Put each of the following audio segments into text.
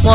प्यारे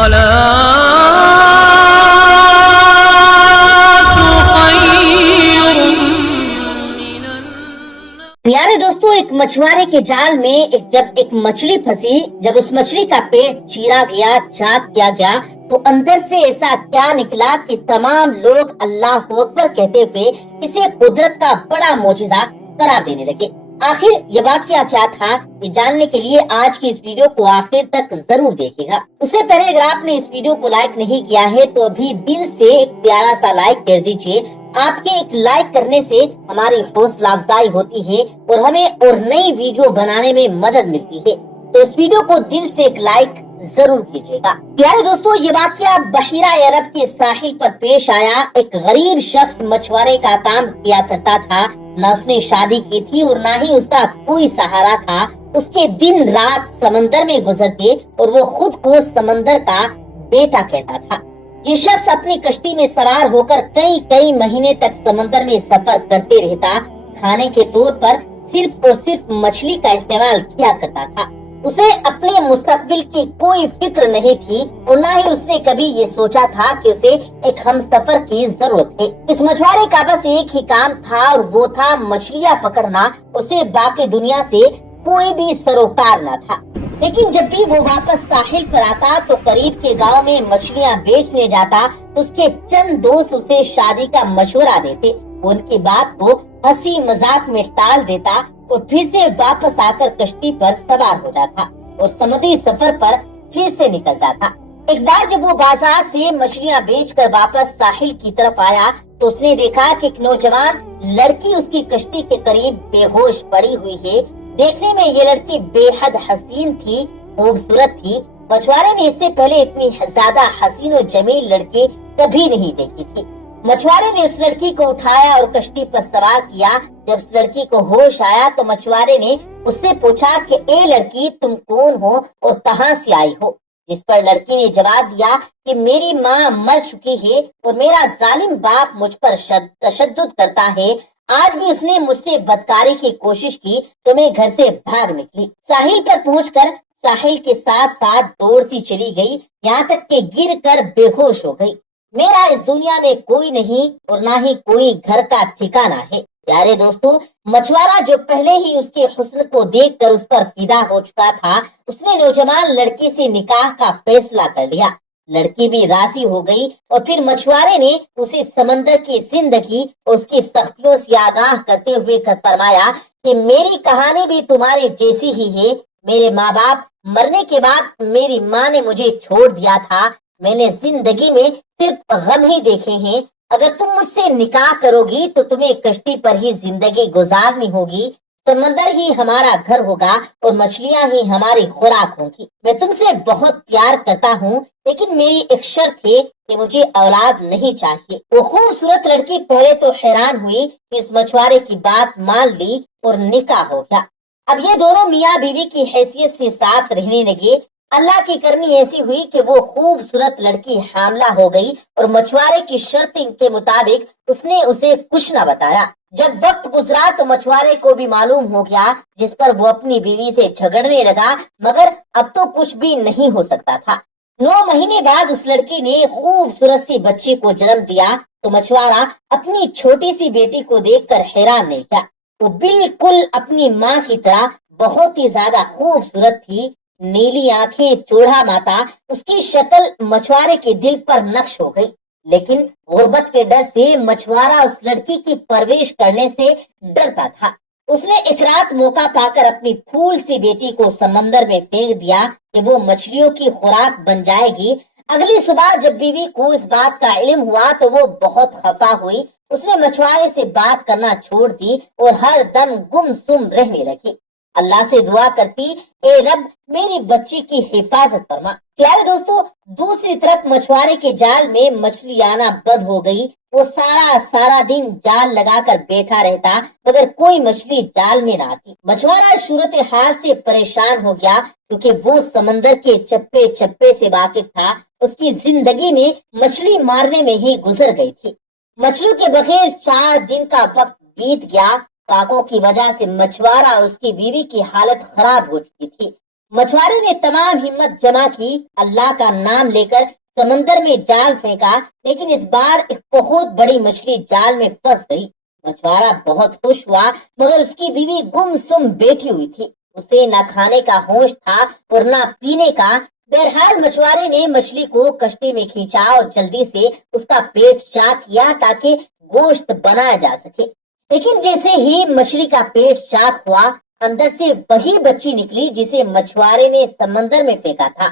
दोस्तों, एक मछुआरे के जाल में जब एक मछली फंसी, जब उस मछली का पेट चीरा गया, चाक किया गया, तो अंदर से ऐसा क्या निकला कि तमाम लोग अल्लाह अकबर कहते हुए इसे कुदरत का बड़ा मोजिजा करार देने लगे। आखिर ये वाकया क्या था, ये जानने के लिए आज की इस वीडियो को आखिर तक जरूर देखिएगा। उससे पहले अगर आपने इस वीडियो को लाइक नहीं किया है तो अभी दिल से एक प्यारा सा लाइक कर दीजिए। आपके एक लाइक करने से हमारी हौसला अफजाई होती है और हमें और नई वीडियो बनाने में मदद मिलती है। तो इस वीडियो को दिल से एक लाइक जरूर कीजिएगा। प्यारे दोस्तों, ये वाकया बहिरा अरब के साहिल पर पेश आया। एक गरीब शख्स मछुआरे का काम किया करता था। न उसने शादी की थी और न ही उसका कोई सहारा था। उसके दिन रात समंदर में गुजरते और वो खुद को समंदर का बेटा कहता था। ये शख्स अपनी कश्ती में सवार होकर कई कई महीने तक समंदर में सफर करते रहता। खाने के तौर पर सिर्फ और सिर्फ मछली का इस्तेमाल किया करता था। उसे अपने मुस्तकबिल की कोई फिक्र नहीं थी और न ही उसने कभी ये सोचा था कि उसे एक हमसफर की जरूरत है। इस मछुआरे का बस एक ही काम था और वो था मछलियाँ पकड़ना। उसे बाकी दुनिया से कोई भी सरोकार न था। लेकिन जब भी वो वापस साहिल पर आता तो करीब के गांव में मछलियाँ बेचने जाता तो उसके चंद दोस्त उसे शादी का मशवरा देते। वो उनकी बात को हंसी मजाक में टाल देता और फिर से वापस आकर कश्ती पर सवार हो जाता और समुद्री सफर पर फिर से निकल जाता। एक बार जब वो बाजार से मछलियाँ बेचकर वापस साहिल की तरफ आया तो उसने देखा कि एक नौजवान लड़की उसकी कश्ती के करीब बेहोश पड़ी हुई है। देखने में ये लड़की बेहद हसीन थी, खूबसूरत थी। मछुआरे ने इससे पहले इतनी ज्यादा हसीन और जमील लड़की कभी नहीं देखी थी। मछुआरे ने उस लड़की को उठाया और कश्ती पर सवार किया। जब उस लड़की को होश आया तो मछुआरे ने उससे पूछा कि ए लड़की, तुम कौन हो और कहां से आई हो? जिस पर लड़की ने जवाब दिया कि मेरी माँ मर चुकी है और मेरा जालिम बाप मुझ पर तशद्दुद करता है। आज भी उसने मुझसे बदकारी की कोशिश की तो मैं घर से भाग निकली। साहिल पर पहुंचकर साहिल के साथ साथ दौड़ती चली गई, यहाँ तक कि गिर कर बेहोश हो गई। मेरा इस दुनिया में कोई नहीं और ना ही कोई घर का ठिकाना है। प्यारे दोस्तों, मछुआरा जो पहले ही उसके हुस्न को देखकर उस पर फिदा हो चुका था, उसने नौजवान लड़की से निकाह का फैसला कर लिया। लड़की भी राजी हो गई और फिर मछुआरे ने उसे समंदर की जिंदगी और उसकी सख्तियों से आगाह करते हुए फरमाया कि मेरी कहानी भी तुम्हारे जैसी ही है। मेरे माँ बाप मरने के बाद मेरी माँ ने मुझे छोड़ दिया था। मैंने जिंदगी में सिर्फ गम ही देखे हैं। अगर तुम मुझसे निकाह करोगी तो तुम्हें कश्ती पर ही जिंदगी गुजारनी होगी। समंदर ही हमारा घर होगा और मछलियां ही हमारी खुराक होगी। मैं तुमसे बहुत प्यार करता हूँ, लेकिन मेरी एक शर्त है कि मुझे औलाद नहीं चाहिए। वो खूबसूरत लड़की पहले तो हैरान हुई कि इस मछुआरे की बात मान ली और निकाह हो गया। अब ये दोनों मियाँ बीवी की हैसियत से साथ रहने लगे। अल्लाह की करनी ऐसी हुई कि वो खूबसूरत लड़की हामला हो गई और मछुआरे की शर्त के मुताबिक उसने उसे कुछ न बताया। जब वक्त गुजरा तो मछुआरे को भी मालूम हो गया, जिस पर वो अपनी बीवी से झगड़ने लगा, मगर अब तो कुछ भी नहीं हो सकता था। 9 महीने बाद उस लड़की ने खूबसूरत सी बच्ची को जन्म दिया तो मछुआरा अपनी छोटी सी बेटी को देखकर हैरान नहीं था। वो बिल्कुल अपनी माँ की तरह बहुत ही ज्यादा खूबसूरत थी। नीली आंखें, चौड़ा माथा, उसकी शक्ल मछुआरे के दिल पर नक्श हो गई। लेकिन गुर्बत के डर से मछुआरा उस लड़की की परवरिश करने से डरता था। उसने एक रात मौका पाकर अपनी फूल सी बेटी को समंदर में फेंक दिया कि वो मछलियों की खुराक बन जाएगी। अगली सुबह जब बीवी को इस बात का इल्म हुआ तो वो बहुत खफा हुई। उसने मछुआरे से बात करना छोड़ दी और हर दम गुमसुम रहने लगी। अल्लाह से दुआ करती, ए रब मेरी बच्ची की हिफाजत फरमा। प्यारे दोस्तों, दूसरी तरफ मछुआरे के जाल में मछली आना बंद हो गई। वो सारा दिन जाल लगाकर बैठा रहता मगर कोई मछली जाल में ना आती। मछुआरा सूरत हाल से परेशान हो गया क्योंकि वो समंदर के चप्पे चप्पे से वाकिफ था। उसकी जिंदगी में मछली मारने में ही गुजर गई थी। मछली के बगैर 4 दिन का वक्त बीत गया। पाकों की वजह से मछुआरा और उसकी बीवी की हालत खराब हो चुकी थी। मछुआरे ने तमाम हिम्मत जमा की, अल्लाह का नाम लेकर समंदर में जाल फेंका, लेकिन इस बार एक बहुत बड़ी मछली जाल में फंस गई। मछुआरा बहुत खुश हुआ, मगर उसकी बीवी गुमसुम बैठी हुई थी। उसे न खाने का होश था और न पीने का। बहरहाल मछुआरे ने मछली को कश्ती में खींचा और जल्दी से उसका पेट चाक किया ताकि गोश्त बनाया जा सके। लेकिन जैसे ही मछली का पेट चाक हुआ, अंदर से वही बच्ची निकली जिसे मछुआरे ने समंदर में फेंका था।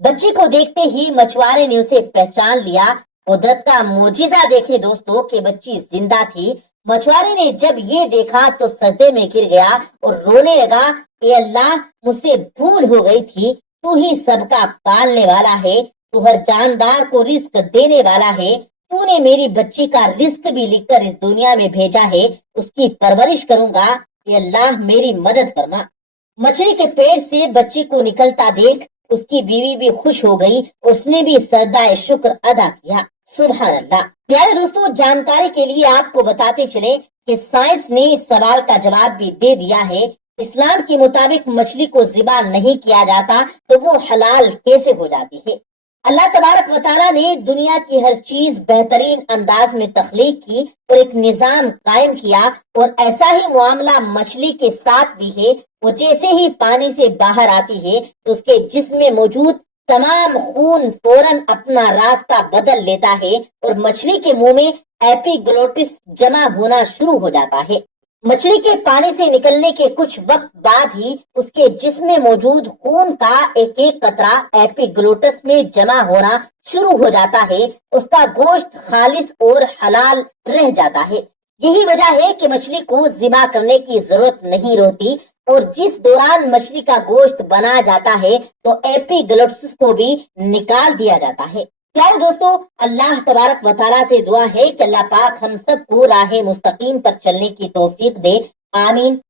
बच्ची को देखते ही मछुआरे ने उसे पहचान लिया। कुदरत का मोजिजा देखिए दोस्तों कि बच्ची जिंदा थी। मछुआरे ने जब ये देखा तो सजदे में गिर गया और रोने लगा कि अल्लाह, मुझसे भूल हो गई थी, तू ही सबका पालने वाला है, तू हर जानदार को रिस्क देने वाला है, तूने मेरी बच्ची का रिस्क भी लिखकर इस दुनिया में भेजा है, उसकी परवरिश करूंगा, ये अल्लाह मेरी मदद फरमा। मछली के पेट से बच्ची को निकलता देख उसकी बीवी भी खुश हो गई, उसने भी सजदाए शुक्र अदा किया। सुभान अल्लाह। प्यारे दोस्तों, जानकारी के लिए आपको बताते चले कि साइंस ने इस सवाल का जवाब भी दे दिया है। इस्लाम के मुताबिक मछली को ज़िबा नहीं किया जाता तो वो हलाल कैसे हो जाती है? अल्लाह तबारक व तआला ने दुनिया की हर चीज बेहतरीन अंदाज में तख्लीक की और एक निजाम कायम किया, और ऐसा ही मामला मछली के साथ भी है। वो जैसे ही पानी से बाहर आती है तो उसके जिस्म में मौजूद तमाम खून फौरन अपना रास्ता बदल लेता है और मछली के मुंह में एपिग्लोटिस जमा होना शुरू हो जाता है। मछली के पानी से निकलने के कुछ वक्त बाद ही उसके जिस्म में मौजूद खून का एक एक कतरा एपिग्लोटिस में जमा होना शुरू हो जाता है। उसका गोश्त खालिस और हलाल रह जाता है। यही वजह है कि मछली को ज़िबा करने की जरूरत नहीं होती, और जिस दौरान मछली का गोश्त बनाया जाता है तो एपिग्लोटिस को भी निकाल दिया जाता है। प्यारे दोस्तों, अल्लाह तबारक व तआला से दुआ है कि अल्लाह पाक हम सबको राह मुस्तकीम पर चलने की तौफीक दे। आमीन।